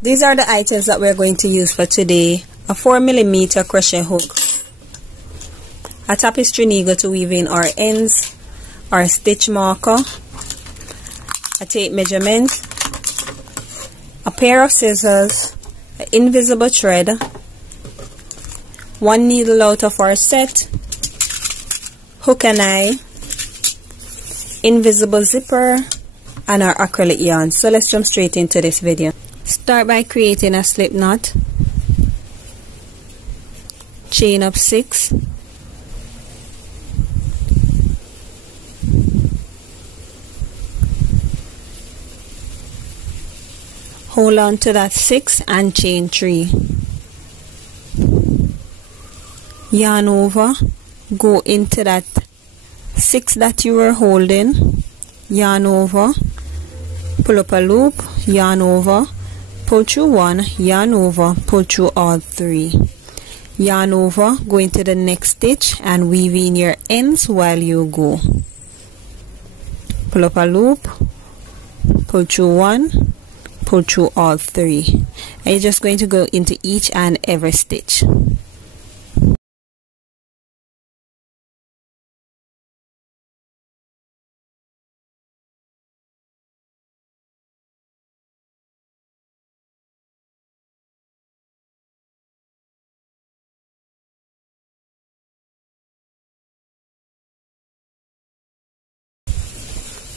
These are the items that we're going to use for today. A 4mm crochet hook, a tapestry needle to weave in our ends, our stitch marker, a tape measurement, a pair of scissors, an invisible thread, one needle out of our set, hook and eye, invisible zipper, and our acrylic yarn. So let's jump straight into this video. Start by creating a slip knot, chain up 6, hold on to that 6 and chain 3, yarn over, go into that 6 that you were holding, yarn over, pull up a loop, yarn over, pull through 1, yarn over, pull through all 3, yarn over, go into the next stitch and weave in your ends while you go. Pull up a loop, pull through 1, pull through all 3, and you're just going to go into each and every stitch.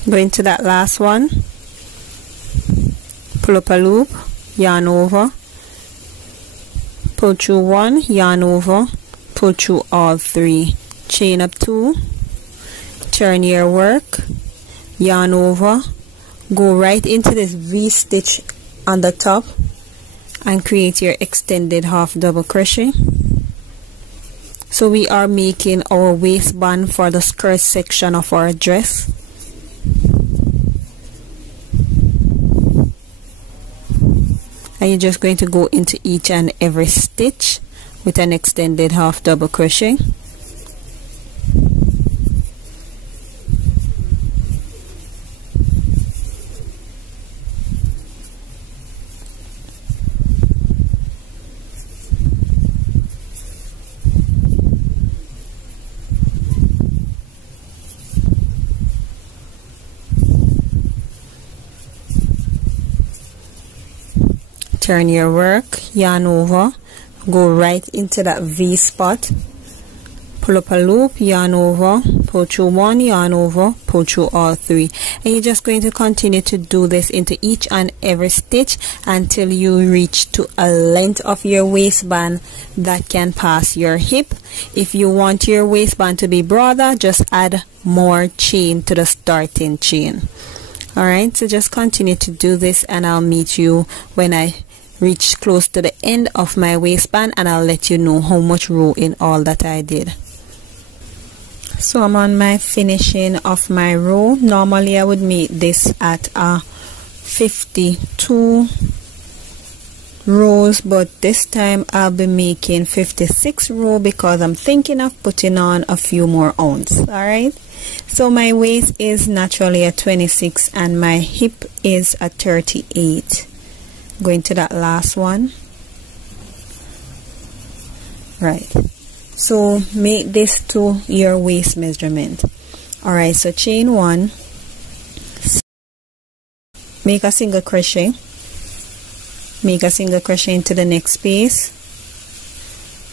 Go into that last one, pull up a loop, yarn over, pull through 1, yarn over, pull through all 3, chain up 2, turn your work, yarn over, go right into this V stitch on the top and create your extended half double crochet. So we are making our waistband for the skirt section of our dress. And you're just going to go into each and every stitch with an extended half double crochet. Turn your work, yarn over, go right into that V spot, pull up a loop, yarn over, pull through 1, yarn over, pull through all 3, and you're just going to continue to do this into each and every stitch until you reach to a length of your waistband that can pass your hip. If you want your waistband to be broader, just add more chain to the starting chain. Alright, so just continue to do this and I'll meet you when I reach close to the end of my waistband and I'll let you know how much row in all that I did. So I'm on my finishing of my row. Normally I would make this at a 52 rows, but this time I'll be making 56 row because I'm thinking of putting on a few more ounce. Alright, so my waist is naturally a 26 and my hip is a 38. Going to that last one. Right, so make this to your waist measurement. Alright, so chain 1, make a single crochet, make a single crochet into the next space,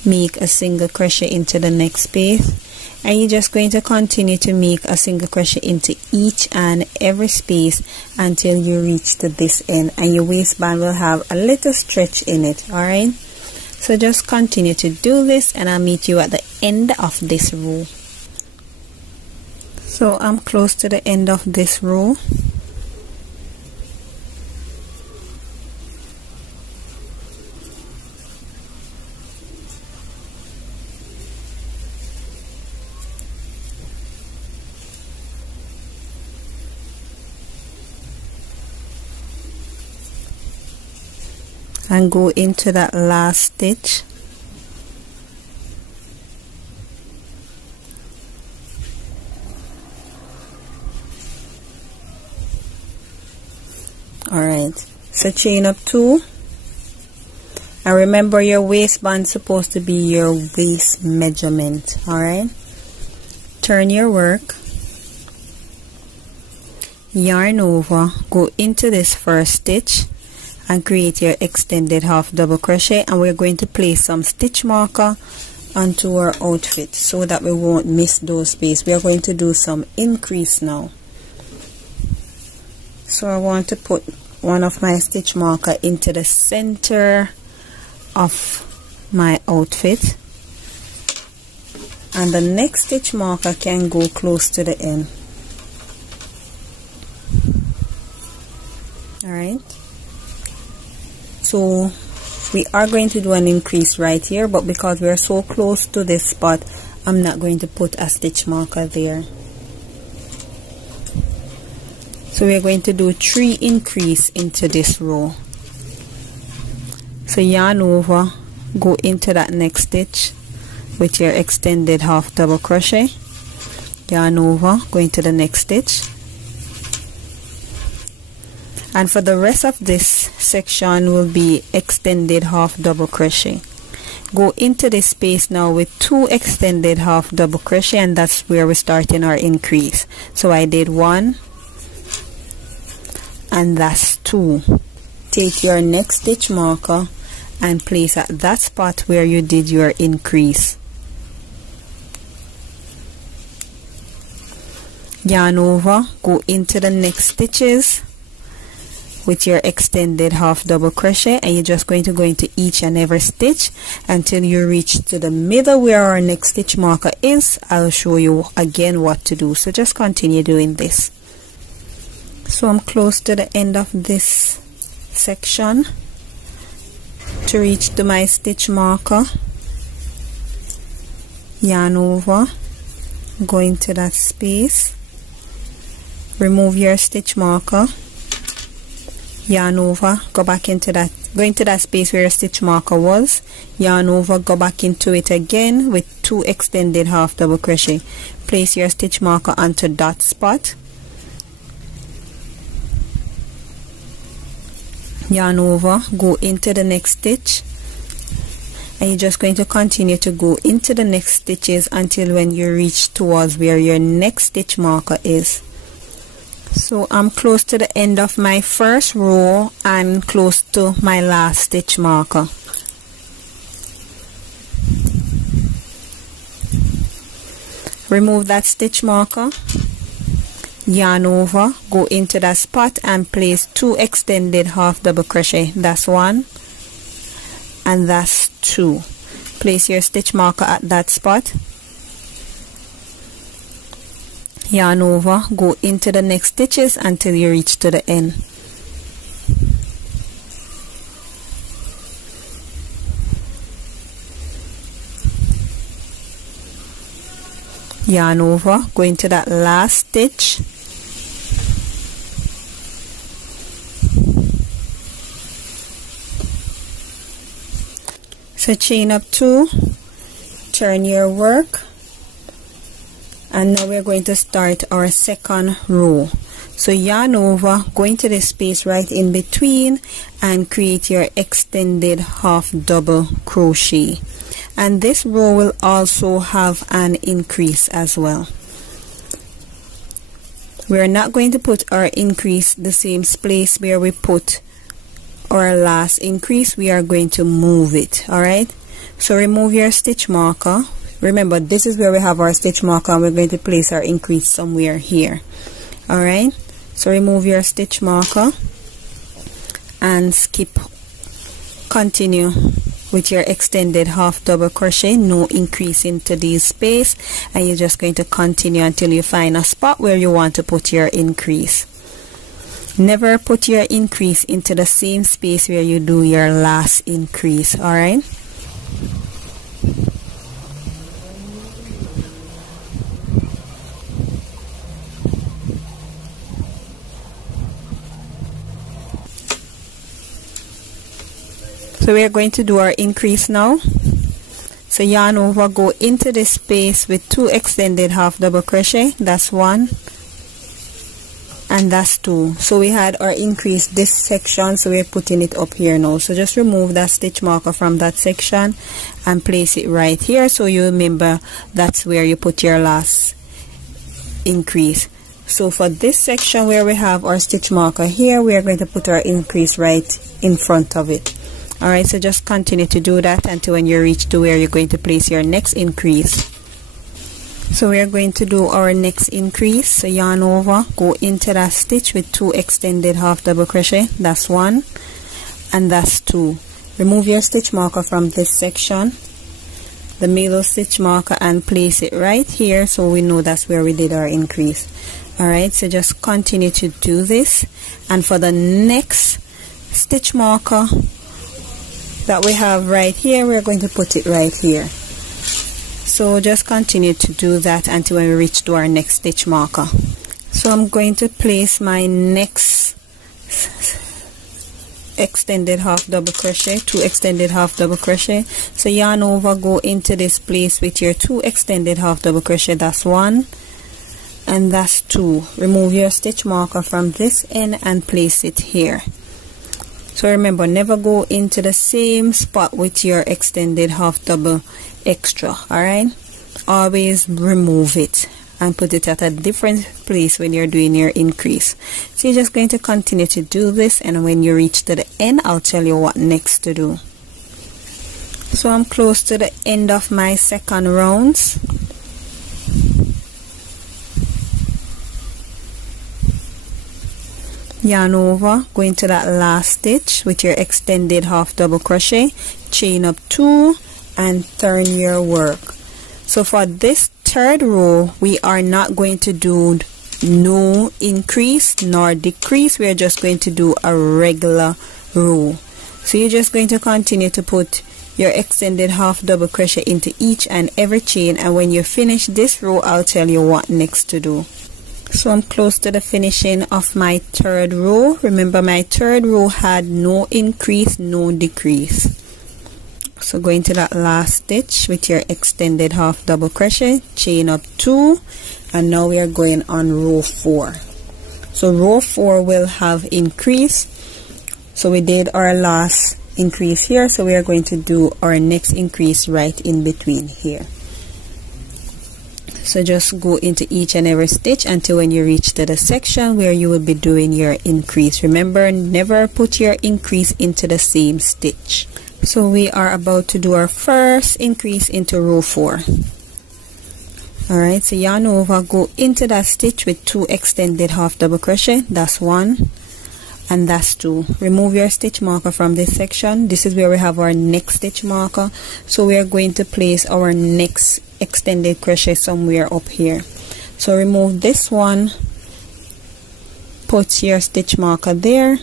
make a single crochet into the next space, and you're just going to continue to make a single crochet into each and every space until you reach to this end, and your waistband will have a little stretch in it. Alright, so just continue to do this and I'll meet you at the end of this row. So I'm close to the end of this row. And go into that last stitch. Alright, so chain up 2, And remember, your waistband supposed to be your waist measurement. Alright, turn your work, yarn over, go into this first stitch and create your extended half double crochet, and we're going to place some stitch marker onto our outfit so that we won't miss those spaces. We are going to do some increase now. So I want to put one of my stitch marker into the center of my outfit, and the next stitch marker can go close to the end. Alright, so we are going to do an increase right here, but because we are so close to this spot, I'm not going to put a stitch marker there. So we are going to do 3 increase into this row. So yarn over, go into that next stitch with your extended half double crochet, yarn over, go into the next stitch, and for the rest of this section will be extended half double crochet. Go into this space now with 2 extended half double crochet, and that's where we're starting our increase. So I did 1 and that's 2. Take your next stitch marker and place at that spot where you did your increase. Yarn over, go into the next stitches with your extended half double crochet, and you're just going to go into each and every stitch until you reach to the middle where our next stitch marker is. I'll show you again what to do, so just continue doing this. So I'm close to the end of this section. To reach to my stitch marker, yarn over, go into that space, remove your stitch marker, yarn over, go back into that, go into that space where your stitch marker was, yarn over, go back into it again with 2 extended half double crochet. Place your stitch marker onto that spot, yarn over, go into the next stitch, and you're just going to continue to go into the next stitches until when you reach towards where your next stitch marker is. So I'm close to the end of my first row and close to my last stitch marker. Remove that stitch marker, yarn over, go into that spot and place 2 extended half double crochet. That's 1 and that's 2. Place your stitch marker at that spot, yarn over, go into the next stitches until you reach to the end. Yarn over, go into that last stitch, so chain up 2, turn your work, and now we're going to start our second row. So yarn over, go into the space right in between and create your extended half double crochet, and this row will also have an increase as well. We're not going to put our increase the same place where we put our last increase. We are going to move it. Alright, so remove your stitch marker. Remember, this is where we have our stitch marker, and we're going to place our increase somewhere here. Alright, so remove your stitch marker and skip, continue with your extended half double crochet, no increase into this space, and you're just going to continue until you find a spot where you want to put your increase. Never put your increase into the same space where you do your last increase. Alright, so we are going to do our increase now. So yarn over, go into this space with 2 extended half double crochet. That's 1 and that's 2. So we had our increase this section, so we're putting it up here now. So just remove that stitch marker from that section and place it right here, so you remember that's where you put your last increase. So for this section where we have our stitch marker here, we are going to put our increase right in front of it. Alright, so just continue to do that until when you reach to where you're going to place your next increase. So we are going to do our next increase. So yarn over, go into that stitch with 2 extended half double crochet. That's 1 and that's 2. Remove your stitch marker from this section, the middle stitch marker, and place it right here so we know that's where we did our increase. Alright, so just continue to do this, and for the next stitch marker that we have right here, we're going to put it right here. So just continue to do that until we reach to our next stitch marker. So I'm going to place my next extended half double crochet, 2 extended half double crochet. So yarn over, go into this place with your 2 extended half double crochet. That's 1 and that's 2. Remove your stitch marker from this end and place it here. So remember, never go into the same spot with your extended half double extra. Alright, always remove it and put it at a different place when you're doing your increase. So you're just going to continue to do this, and when you reach to the end, I'll tell you what next to do. So I'm close to the end of my second rounds. Yarn over, go into that last stitch with your extended half double crochet, chain up 2 and turn your work. So for this third row, we are not going to do no increase nor decrease. We are just going to do a regular row. So you're just going to continue to put your extended half double crochet into each and every chain, and when you finish this row, I'll tell you what next to do. So I'm close to the finishing of my third row. Remember, my third row had no increase, no decrease. So go into that last stitch with your extended half double crochet, chain up 2, and now we are going on row 4. So row 4 will have increase. So we did our last increase here, so we are going to do our next increase right in between here. So just go into each and every stitch until when you reach to the section where you will be doing your increase. Remember, never put your increase into the same stitch. So we are about to do our first increase into row 4. Alright, so yarn over, go into that stitch with 2 extended half double crochet. That's 1 and that's 2. Remove your stitch marker from this section. This is where we have our next stitch marker. So we are going to place our next extended crochet somewhere up here. So remove this one, put your stitch marker there,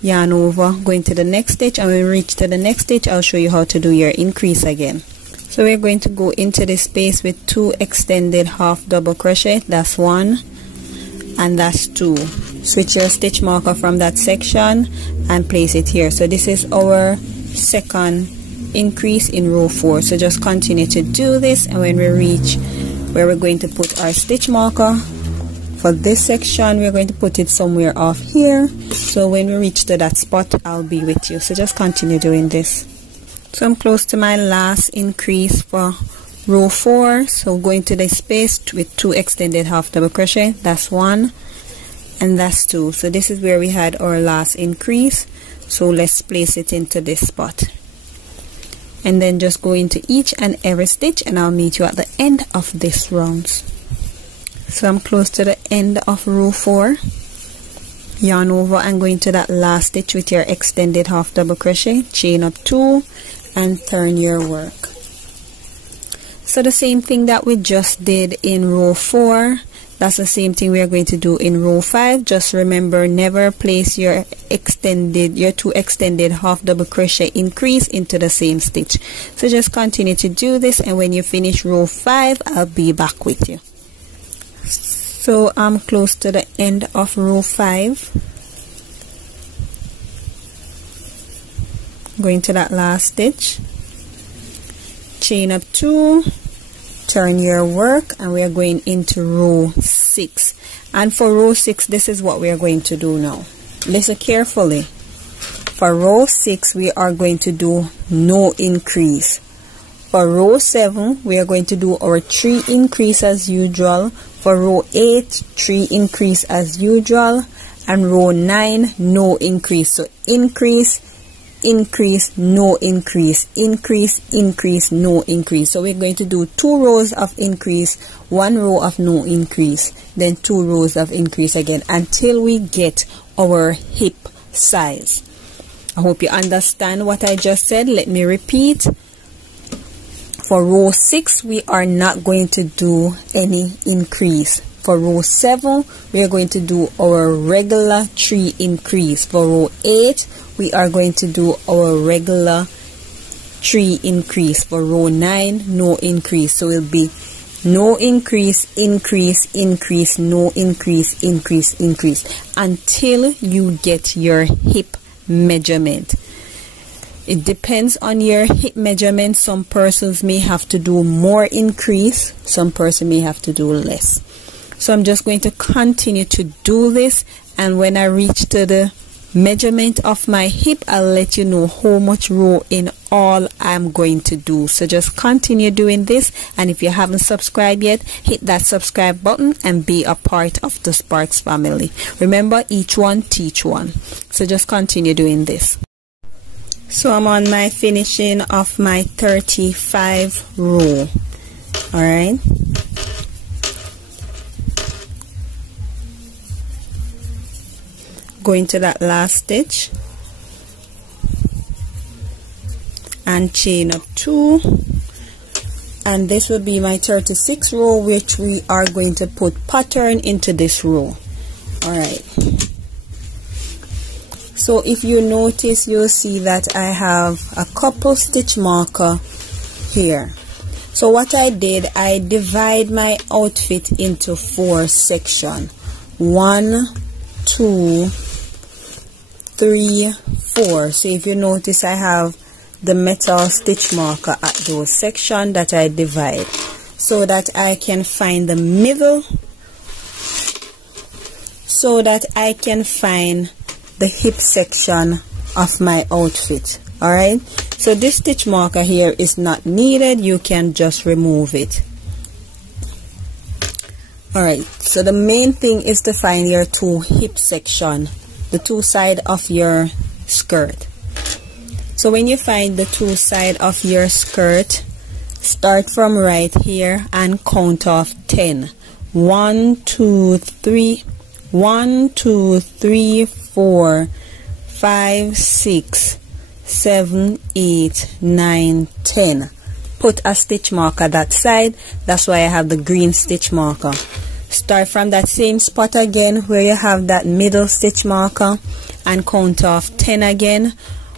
yarn over, go into the next stitch, and when we reach to the next stitch, I'll show you how to do your increase again. So we're going to go into this space with 2 extended half double crochet. That's 1 and that's 2. Switch your stitch marker from that section and place it here. So this is our second increase in row 4. So just continue to do this, and when we reach where we're going to put our stitch marker for this section, we're going to put it somewhere off here. So when we reach to that spot, I'll be with you. So just continue doing this. So I'm close to my last increase for row 4. So go into the space with 2 extended half double crochet. That's 1 and that's 2. So this is where we had our last increase. So let's place it into this spot, and then just go into each and every stitch, and I'll meet you at the end of this round. So I'm close to the end of row 4. Yarn over and go into that last stitch with your extended half double crochet, chain up 2 and turn your work. So the same thing that we just did in row 4, that's the same thing we are going to do in row 5. Just remember, never place your 2 extended half double crochet increase into the same stitch. So just continue to do this, and when you finish row 5, I'll be back with you. So I'm close to the end of row 5. Going to that last stitch, chain up 2 turn your work, and we are going into row 6. And for row 6, this is what we are going to do now. Listen carefully. For row 6, we are going to do no increase. For row 7, we are going to do our 3 increase as usual. For row 8, 3 increase as usual. And row 9, no increase. So increase, increase, no increase, increase, increase, no increase. So we're going to do 2 rows of increase, 1 row of no increase, then 2 rows of increase again until we get our hip size. I hope you understand what I just said. Let me repeat. For row 6, we are not going to do any increase. For row 7, we are going to do our regular 3 increase. For row 8, we are going to do our regular 3 increase. For row 9, no increase. So it will be no increase, increase, increase, no increase, increase, increase, until you get your hip measurement. It depends on your hip measurement. Some persons may have to do more increase, some person may have to do less. So I'm just going to continue to do this, and when I reach to the measurement of my hip, I'll let you know how much row in all I'm going to do. So just continue doing this, and if you haven't subscribed yet, hit that subscribe button and be a part of the Sparks family. Remember, each one teach one. So just continue doing this. So I'm on my finishing of my 35 row. Alright, go into that last stitch and chain up 2, and this will be my 36 row, which we are going to put pattern into this row. Alright, so if you notice, you'll see that I have a couple stitch marker here. So what I did, I divide my outfit into 4 sections. 1, 2, 3, 4. So if you notice, I have the metal stitch marker at those sections that I divide, so that I can find the middle, so that I can find the hip section of my outfit. Alright, so this stitch marker here is not needed, you can just remove it. Alright, so the main thing is to find your 2 hip section, the 2 sides of your skirt. So when you find the 2 sides of your skirt, start from right here and count off 10. 1, 2, 3, 1, 2, 3, 4, 5, 6, 7, 8, 9, 10. Put a stitch marker that side. That's why I have the green stitch marker. Start from that same spot again where you have that middle stitch marker and count off 10 again.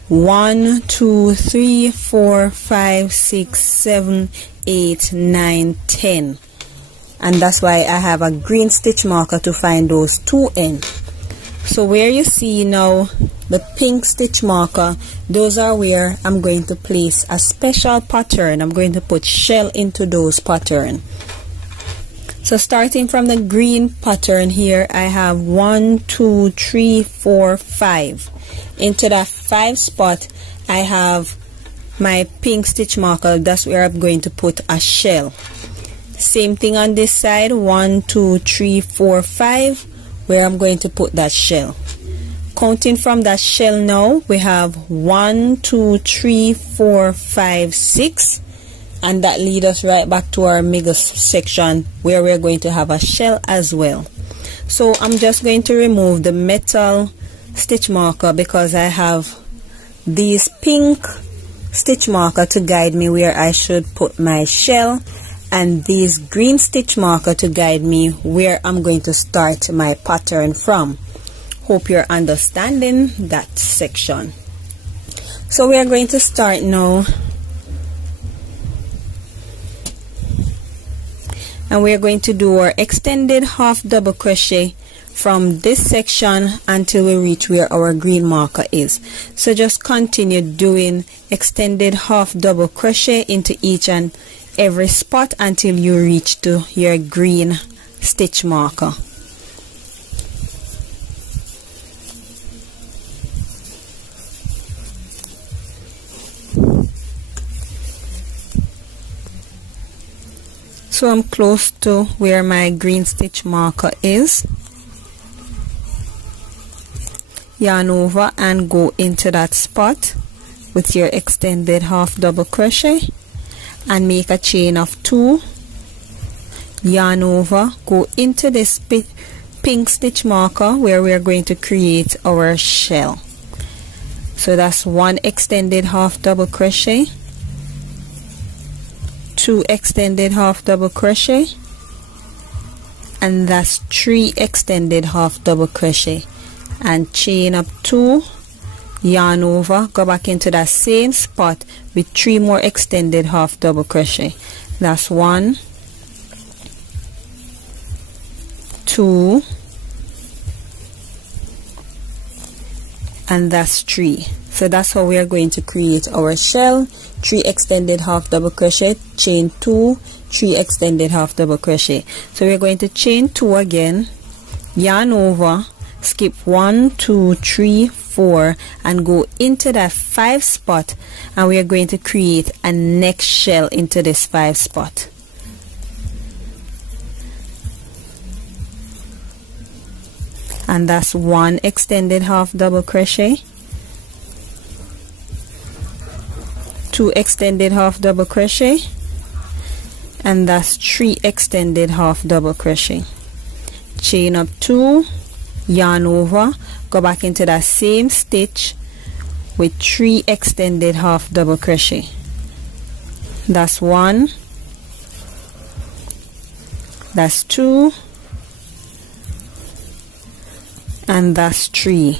1, 2, 3, 4, 5, 6, 7, 8, 9, 10. And that's why I have a green stitch marker to find those 2 ends. So where you see now the pink stitch marker, those are where I'm going to place a special pattern. I'm going to put shell into those patterns. So starting from the green pattern here, I have 1, 2, 3, 4, 5. Into that 5 spot, I have my pink stitch marker. That's where I'm going to put a shell. Same thing on this side, 1, 2, 3, 4, 5, where I'm going to put that shell. Counting from that shell now, we have 1, 2, 3, 4, 5, 6. And that leads us right back to our middle section where we're going to have a shell as well. So I'm just going to remove the metal stitch marker because I have these pink stitch marker to guide me where I should put my shell, and these green stitch marker to guide me where I'm going to start my pattern from. Hope you're understanding that section. So we are going to start now. And we are going to do our extended half double crochet from this section until we reach where our green marker is. So just continue doing extended half double crochet into each and every spot until you reach to your green stitch marker. So I'm close to where my green stitch marker is. Yarn over and go into that spot with your extended half double crochet and make a chain of 2. Yarn over, go into this pink stitch marker where we are going to create our shell. So that's 1 extended half double crochet, 2 extended half double crochet, and that's 3 extended half double crochet, and chain up 2, yarn over, go back into that same spot with 3 more extended half double crochet. That's 1, 2, and that's 3. So that's how we are going to create our shell. 3 extended half double crochet, chain 2, 3 extended half double crochet. So we're going to chain 2 again, yarn over, skip 1, 2, 3, 4 and go into that 5 spot, and we are going to create a next shell into this 5 spot. And that's 1 extended half double crochet, 2 extended half double crochet, and that's 3 extended half double crochet. Chain up 2, yarn over, go back into that same stitch with 3 extended half double crochet. That's 1, that's 2, and that's 3,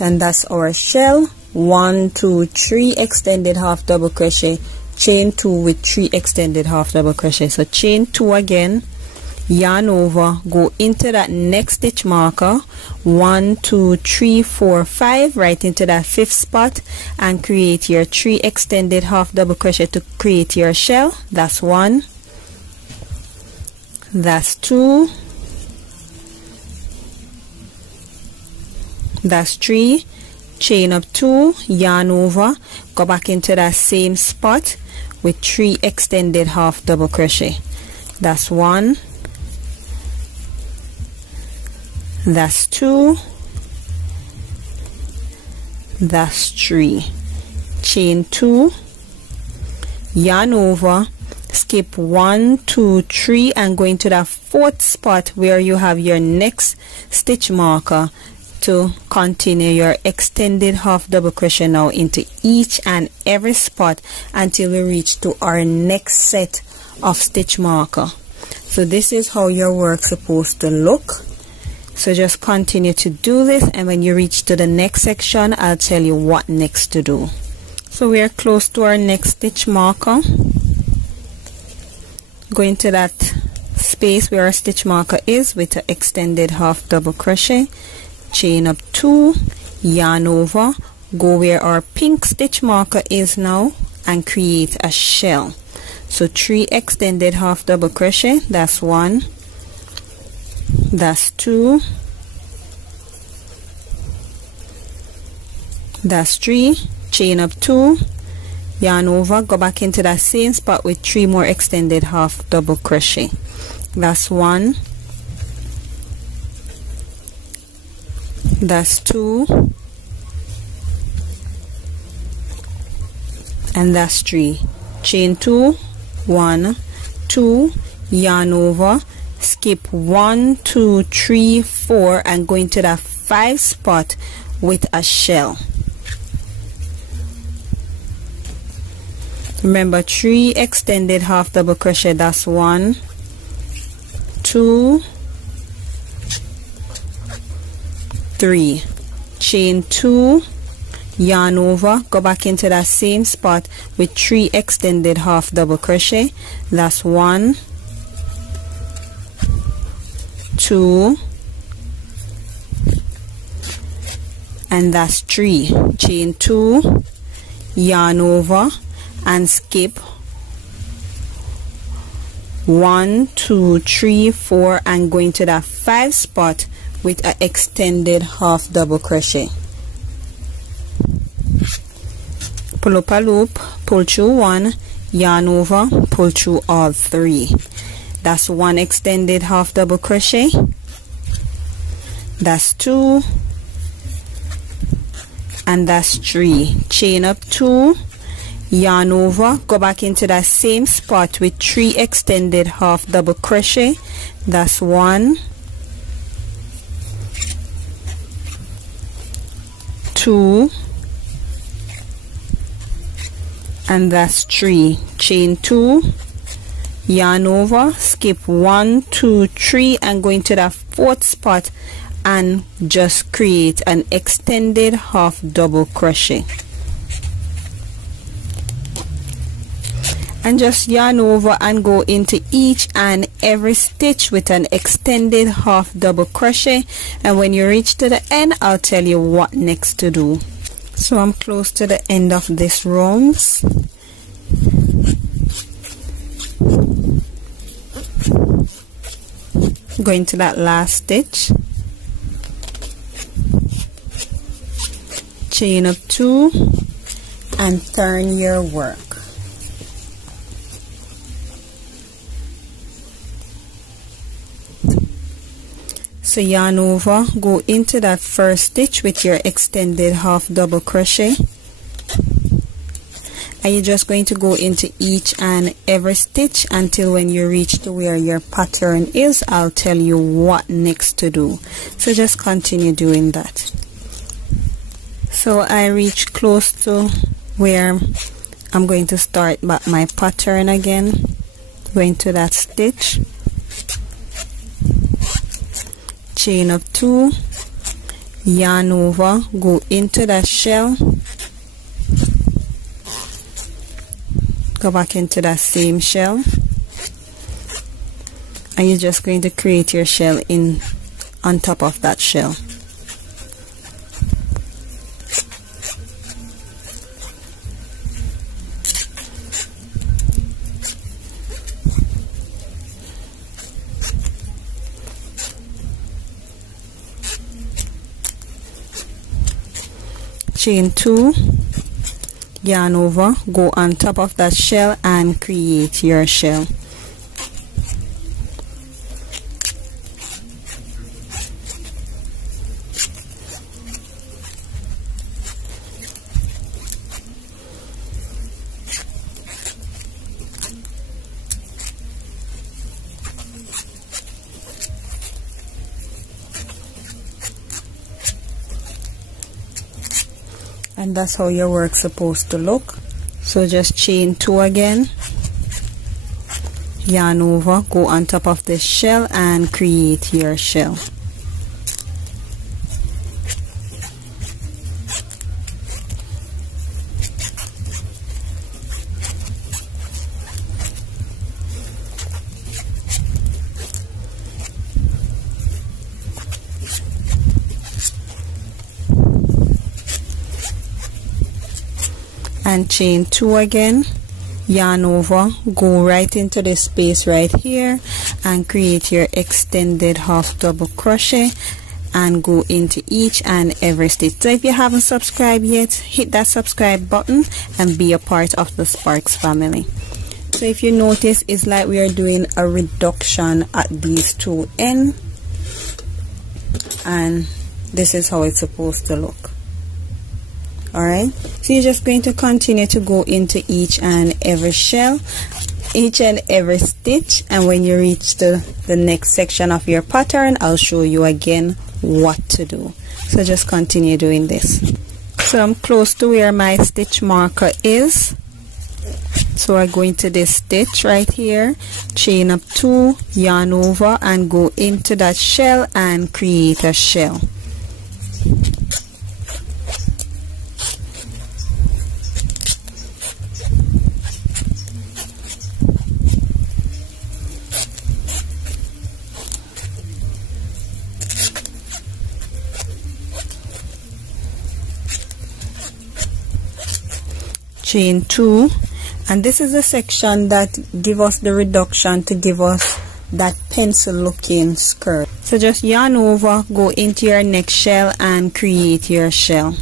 and that's our shell. 1, 2, 3 extended half double crochet, chain 2 with 3 extended half double crochet. So chain 2 again, yarn over, go into that next stitch marker, 1, 2, 3, 4, 5, right into that 5th spot, and create your 3 extended half double crochet to create your shell. That's 1, that's 2, that's 3, chain up 2, yarn over, go back into that same spot with 3 extended half double crochet. That's 1, that's 2, that's 3, chain 2, yarn over, skip 1, 2, 3 and go into that 4th spot where you have your next stitch marker to continue your extended half double crochet now into each and every spot until we reach to our next set of stitch marker. So this is how your work supposed to look. So just continue to do this, and when you reach to the next section I'll tell you what next to do. So we are close to our next stitch marker. Go into that space where our stitch marker is with an extended half double crochet, chain up 2, yarn over, go where our pink stitch marker is now and create a shell. So 3 extended half double crochet, that's 1, that's 2, that's 3, chain up 2, yarn over, go back into that same spot with 3 more extended half double crochet. That's 1, that's 2, and that's 3. Chain 2, 1, 2, yarn over, skip 1, 2, 3, 4 and go into that 5 spot with a shell. Remember 3 extended half double crochet, that's 1, 2, 3, chain 2, yarn over, go back into that same spot with 3 extended half double crochet. That's 1, 2, and that's 3. Chain 2, yarn over and skip 1 2 3 4 and go into that 5 spot with an extended half double crochet. Pull up a loop, pull through 1, yarn over, pull through all 3. That's 1 extended half double crochet. That's 2, and that's 3. Chain up 2, yarn over, go back into that same spot with 3 extended half double crochet. That's 1, 2, and that's 3. Chain 2, yarn over, skip 1 2 3 and go into that 4th spot and just create an extended half double crochet, and just yarn over and go into each and every stitch with an extended half double crochet. And when you reach to the end, I'll tell you what next to do. So I'm close to the end of this round. Go into that last stitch, chain up 2 and turn your work. So yarn over, go into that first stitch with your extended half double crochet, and you're just going to go into each and every stitch until when you reach to where your pattern is. I'll tell you what next to do. So just continue doing that. So I reach close to where I'm going to start back my pattern again. Go into that stitch, chain up 2, yarn over, go into that shell, go back into that same shell, and you're just going to create your shell in on top of that shell. Chain 2, yarn over, go on top of that shell and create your shell. And that's how your work's supposed to look. So just chain 2 again, yarn over, go on top of this shell and create your shell. And chain 2 again, yarn over, go right into this space right here and create your extended half double crochet and go into each and every stitch. So if you haven't subscribed yet, hit that subscribe button and be a part of the Sparks family. So if you notice, it's like we are doing a reduction at these two ends, and this is how it's supposed to look. Alright, so you're just going to continue to go into each and every shell, each and every stitch, and when you reach to the next section of your pattern, I'll show you again what to do. So just continue doing this. So I'm close to where my stitch marker is, so I go into this stitch right here, chain up 2, yarn over, and go into that shell and create a shell. Chain 2 And this is the section that give us the reduction to give us that pencil looking skirt. So just yarn over, go into your next shell and create your shell.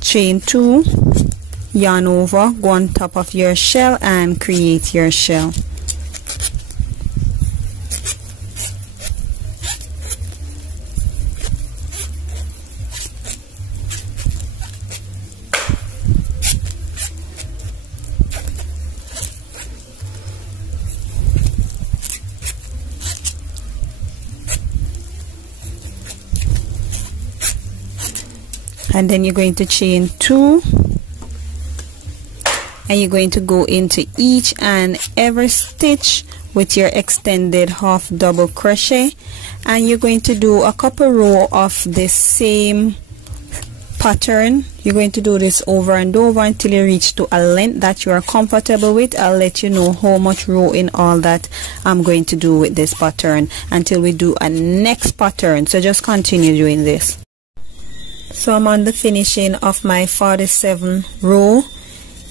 Chain 2, yarn over, go on top of your shell and create your shell. And then you're going to chain 2, and you're going to go into each and every stitch with your extended half double crochet, and you're going to do a couple row of this same pattern. You're going to do this over and over until you reach to a length that you are comfortable with. I'll let you know how much row in all that I'm going to do with this pattern until we do a next pattern. So just continue doing this. So I'm on the finishing of my 47 row.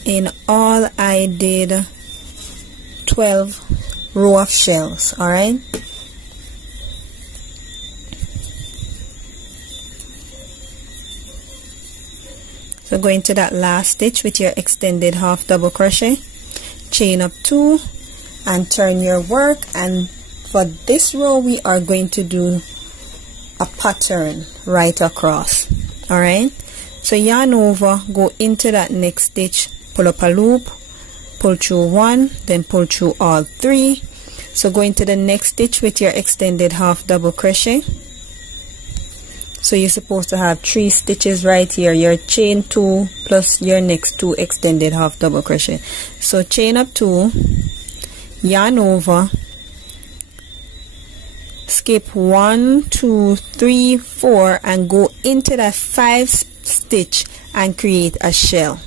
In all I did 12 row of shells. Alright, so go into that last stitch with your extended half double crochet, chain up 2 and turn your work, and for this row we are going to do a pattern right across. Alright, so yarn over, go into that next stitch, pull up a loop, pull through 1, then pull through all 3. So go into the next stitch with your extended half double crochet. So you're supposed to have 3 stitches right here, your chain 2 plus your next 2 extended half double crochet. So chain up 2, yarn over, skip 1, 2, 3, 4 and go into that 5 stitch and create a shell.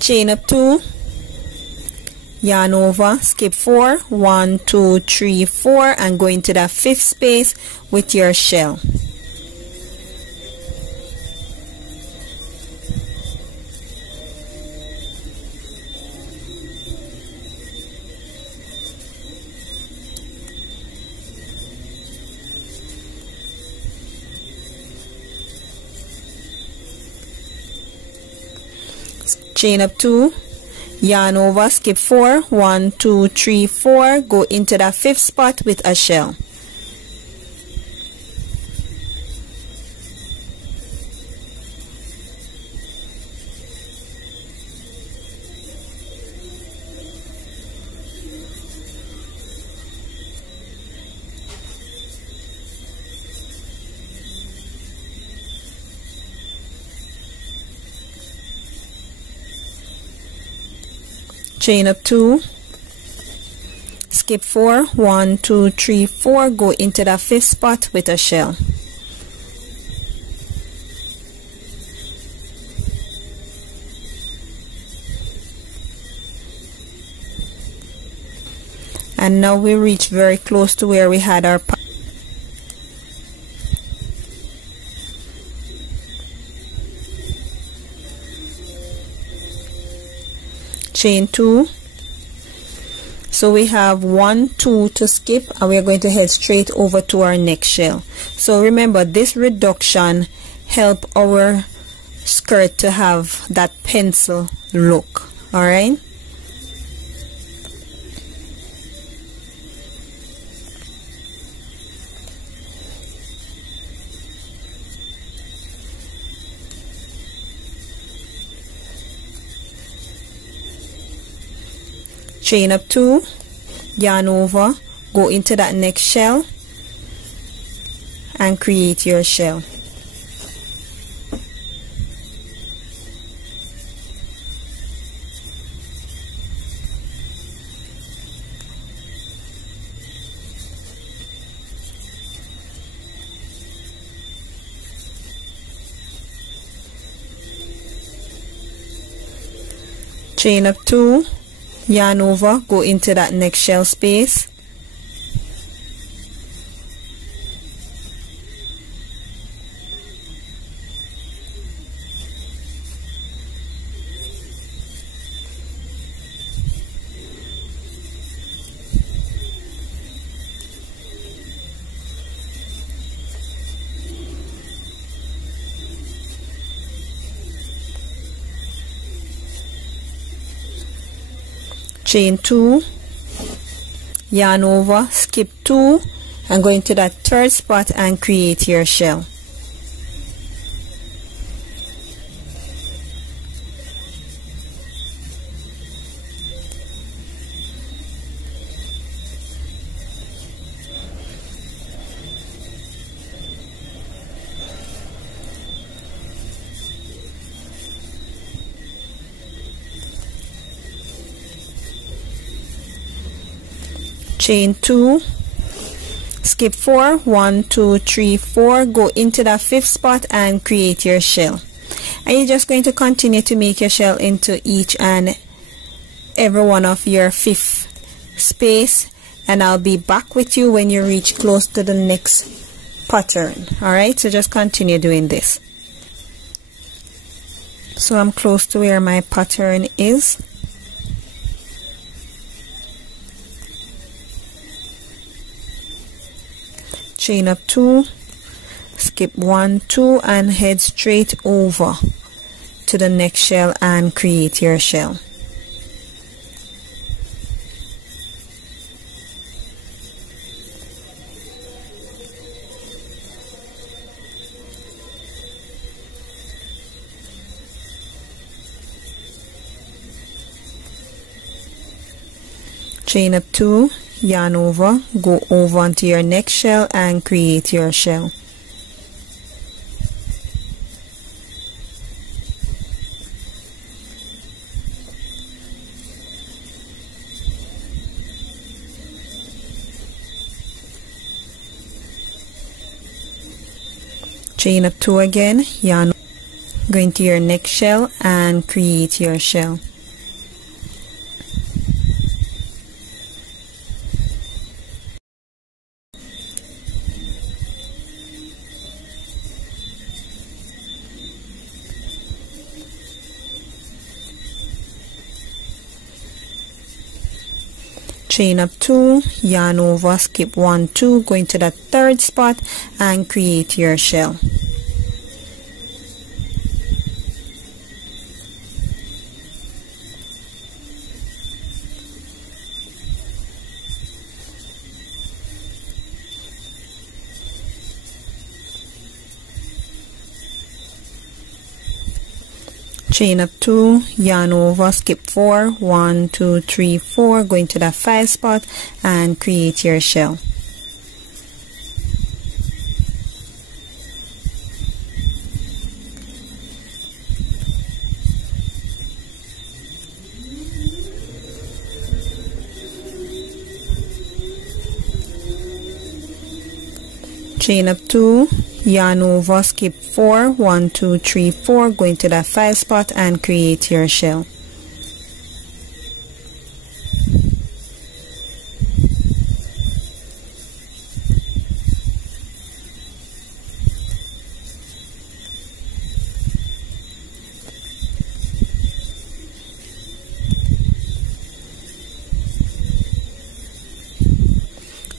Chain up 2, yarn over, skip 4, 1, 2, 3, 4 and go into that 5th space with your shell. Chain up 2, yarn over, skip 4, 1, 2, 3, 4, go into that 5th spot with a shell. Chain up 2, skip 4, 1, 2, 3, 4, go into that 5th spot with a shell. And now we reach very close to where we had our chain 2. So we have 1, 2 to skip, and we are going to head straight over to our next shell. So remember, this reduction help our skirt to have that pencil look. All right. Chain up 2, yarn over, go into that next shell and create your shell. Chain up 2, yarn over, go into that next shell space, chain 2, yarn over, skip 2 and go into that third spot and create your shell. Chain 2, skip 4, 1, 2, 3, 4, go into that fifth spot and create your shell. And you're just going to continue to make your shell into each and every one of your fifth space, and I'll be back with you when you reach close to the next pattern. Alright, so just continue doing this. So I'm close to where my pattern is. Chain up 2, skip 1, 2 and head straight over to the next shell and create your shell. Chain up 2, yarn over, go over onto your next shell and create your shell. Chain up 2 again, yarn, go into your next shell and create your shell. Chain up 2, yarn over, skip 1, 2, go into that third spot and create your shell. Chain up 2, yarn over, skip 4, 1, 2, 3, 4, go into that 5 spot and create your shell. Chain up 2, yarn over, skip 4, 1, 2, 3, 4, go into that 5 spot and create your shell.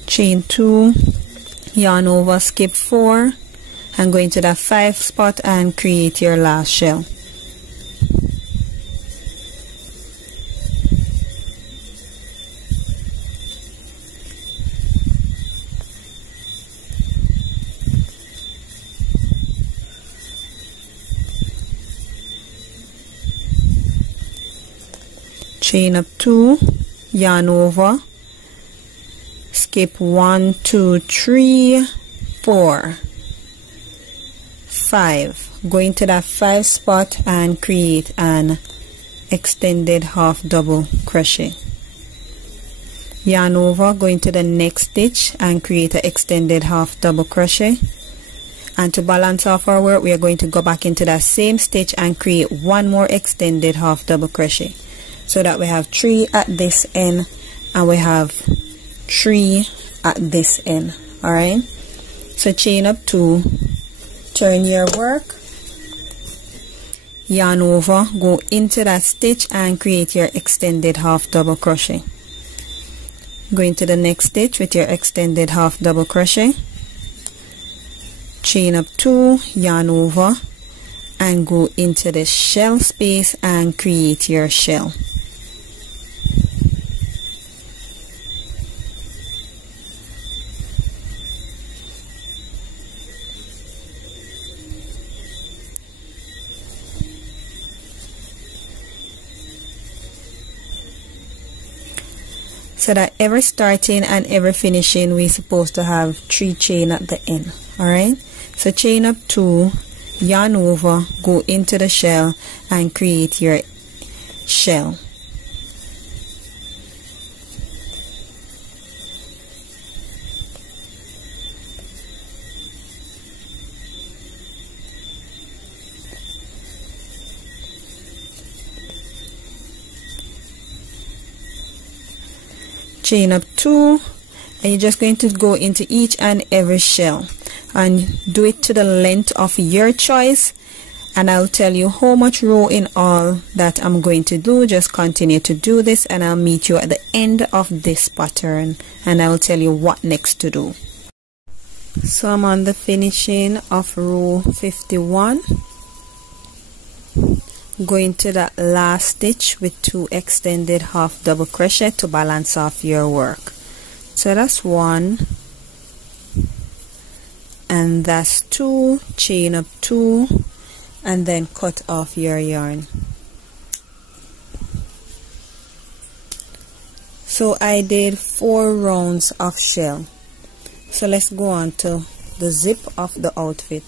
Chain 2, yarn over, skip 4 and go into that 5 spot and create your last shell. Chain up 2, yarn over, skip 1 2 3 4 5, go into that 5 spot and create an extended half double crochet. Yarn over, go into the next stitch and create an extended half double crochet. And to balance off our work, we are going to go back into that same stitch and create one more extended half double crochet, so that we have 3 at this end and we have 3 at this end. Alright, so chain up 2, turn your work, yarn over, go into that stitch and create your extended half double crochet. Go into the next stitch with your extended half double crochet, chain up 2, yarn over, and go into the shell space and create your shell. So that every starting and every finishing we're supposed to have 3 chain at the end. Alright, so chain up 2, yarn over, go into the shell and create your shell. Chain up 2, and you're just going to go into each and every shell and do it to the length of your choice, and I'll tell you how much row in all that I'm going to do. Just continue to do this and I'll meet you at the end of this pattern and I will tell you what next to do. So I'm on the finishing of row 51. Go into that last stitch with 2 extended half double crochet to balance off your work. So that's 1 and that's 2, chain up 2 and then cut off your yarn. So I did 4 rounds of shell. So let's go on to the zip of the outfit.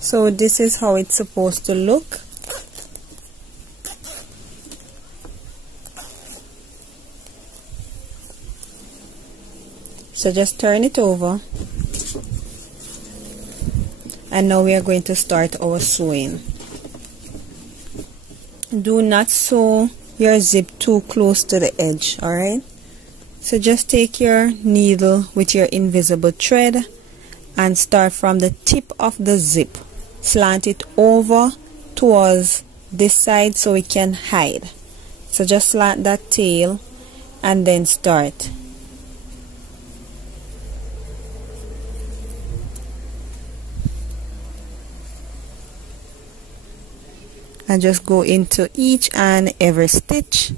So this is how it's supposed to look. So just turn it over, and now we are going to start our sewing. Do not sew your zip too close to the edge, alright? So just take your needle with your invisible thread and start from the tip of the zip. Slant it over towards this side so it can hide. So just slant that tail and then start. And just go into each and every stitch.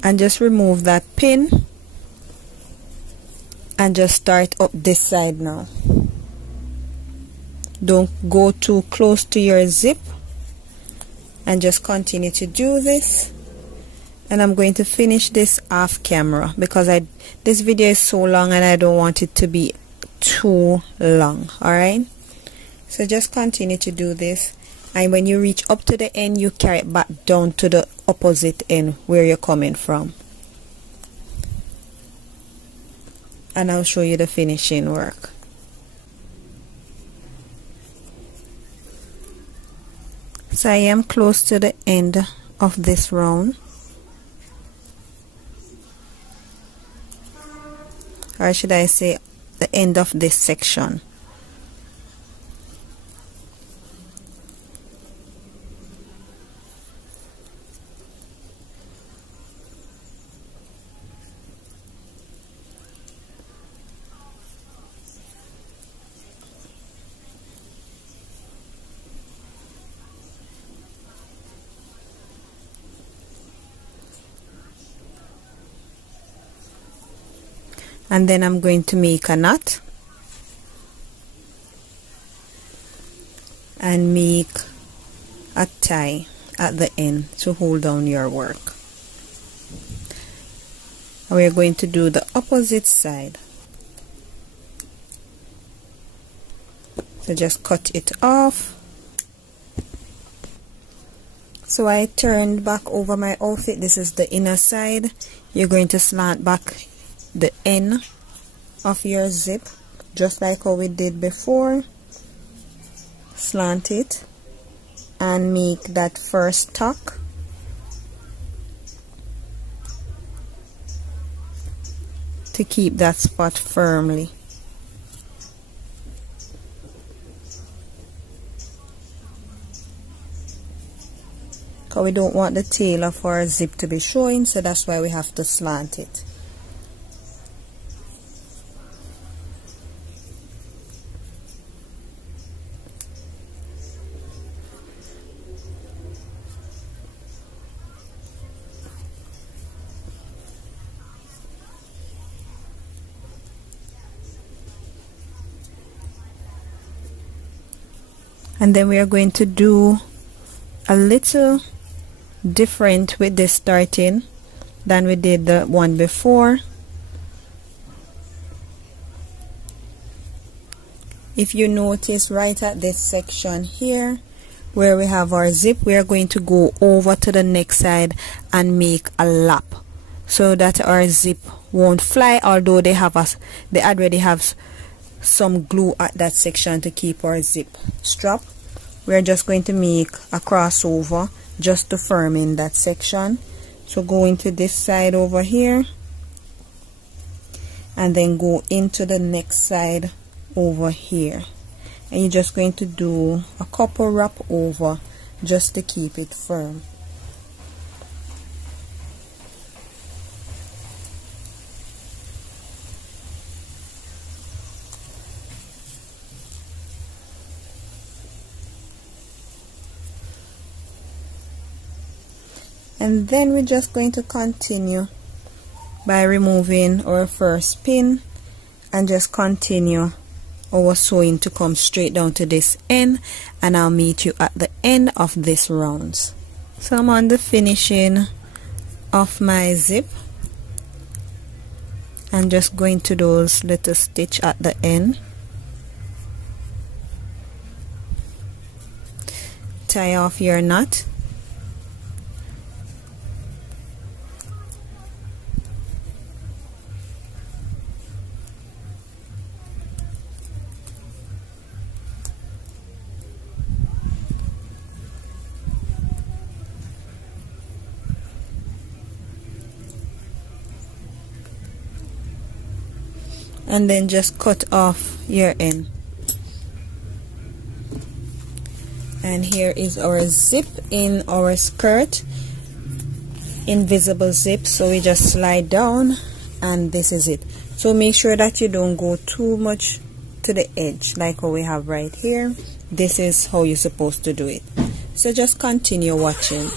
And just remove that pin and just start up this side now. Don't go too close to your zip and just continue to do this. And I'm going to finish this off camera because this video is so long and I don't want it to be too long. Alright, so just continue to do this, and when you reach up to the end you carry it back down to the opposite end where you're coming from, and I'll show you the finishing work. So I am close to the end of this round, or should I say the end of this section. and then I'm going to make a knot and make a tie at the end to hold down your work. We're going to do the opposite side. So just cut it off. So I turned back over my outfit. This is the inner side. You're going to slant back the end of your zip just like how we did before. Slant it and make that first tuck. To keep that spot firmly. Because we don't want the tail of our zip to be showing, so that's why we have to slant it. And then we are going to do a little different with this starting than we did the one before. If you notice right at this section here where we have our zip, we are going to go over to the next side and make a lap so that our zip won't fly, although they already have some glue at that section to keep our zip strap. We're just going to make a crossover just to firm in that section. So go into this side over here and then go into the next side over here, and you're just going to do a couple wrap over just to keep it firm. And then we're just going to continue by removing our first pin and just continue our sewing to come straight down to this end, and I'll meet you at the end of this rounds. So I'm on the finishing of my zip and just going to those little stitch at the end. Tie off your knot. And then just cut off your end. And here is our zip in our skirt, invisible zip, so we just slide down and this is it. So make sure that you don't go too much to the edge like how we have right here. This is how you're supposed to do it. So just continue watching.